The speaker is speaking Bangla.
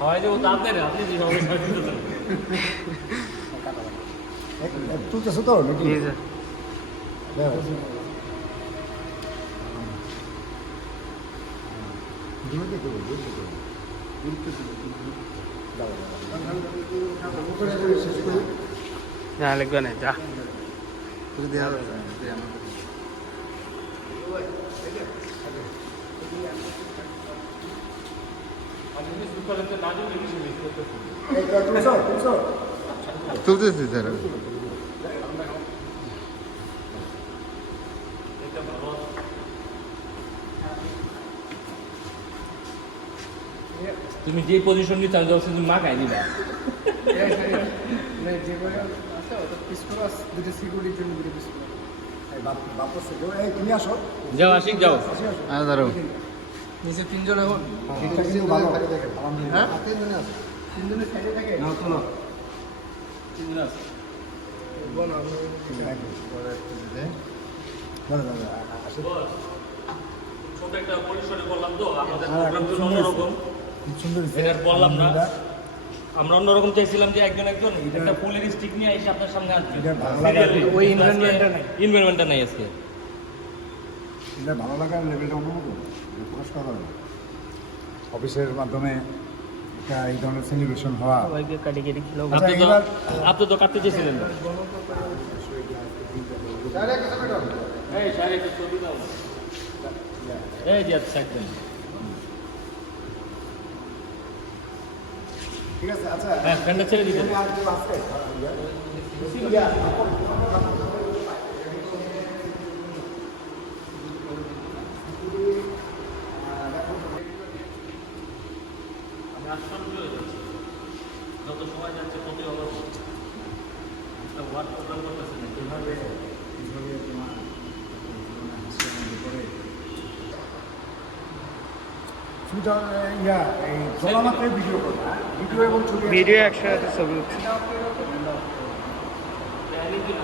হয় যে ও তাদের আপনি যে সবাই দিতে তুলতেছো তো নাকি? যা লিখবে না যা তুলতেছি স্যার। তুমি যে পজিশন নিতে চাও তুমি মা খাই দিবা তুমি আসো, যাও আশিক যাও ধরো নিচে তিনজন এখন ঠিকঠাক কিন্তু ভালো। হ্যাঁ আলহামদুলিল্লাহ। তিনজনের সাইডে থাকে নাও তোলো। ছোট একটা পরিসরে বললাম তো আমাদের হ্যাঁ, প্রোগ্রাম খুব ছিল সুন্দর অন্যরকম খুব সুন্দর হয়েছে। এটা বললাম না। আলহামদুলিল্লাহ। আমরা অন্যরকম চাইছিলাম যে একজন একটা ফুলের স্টিক নিয়ে এসে আপনার সামনে আসবে এটা ভালো লাগা, ওই environment-টা নাই। ইনভারনমেন্টটা নাই আজকে এটা ভালো লাগার লেভেলটা অন্যরকম, এটা প্রকাশ করা যাবে না। অফিসের মাধ্যমে একটা এই ধরনের সেলিব্রেশন হওয়া। সবাইকে কাটি কেটে খেলো আচ্ছা, আপনি তো এবার- আপনি তো কাটতে চেয়েছিলেন না এই সাহেব একটু ছবি দাও না। এই যে সাইড দেন ঠিক আছে, আচ্ছা হ্যাঁ ফ্যানটা ছেড়ে দিবেন আর কেউ আছে? আমি আশ্চর্য হয়ে যাচ্ছি যত সময় যাচ্ছে ততই অভাব হচ্ছে একটা ওয়ার্ড প্রোগ্রাম করতেছে না এভাবে এভাবে তোমার জীবনে হাসি আনন্দ করে তুমি তো ইয়া এই বলা মাত্রই ভিডিও করো, ভিডিও এবং ছবি ভিডিও একসাথে ছবি উঠছে ডায়ালিং দিল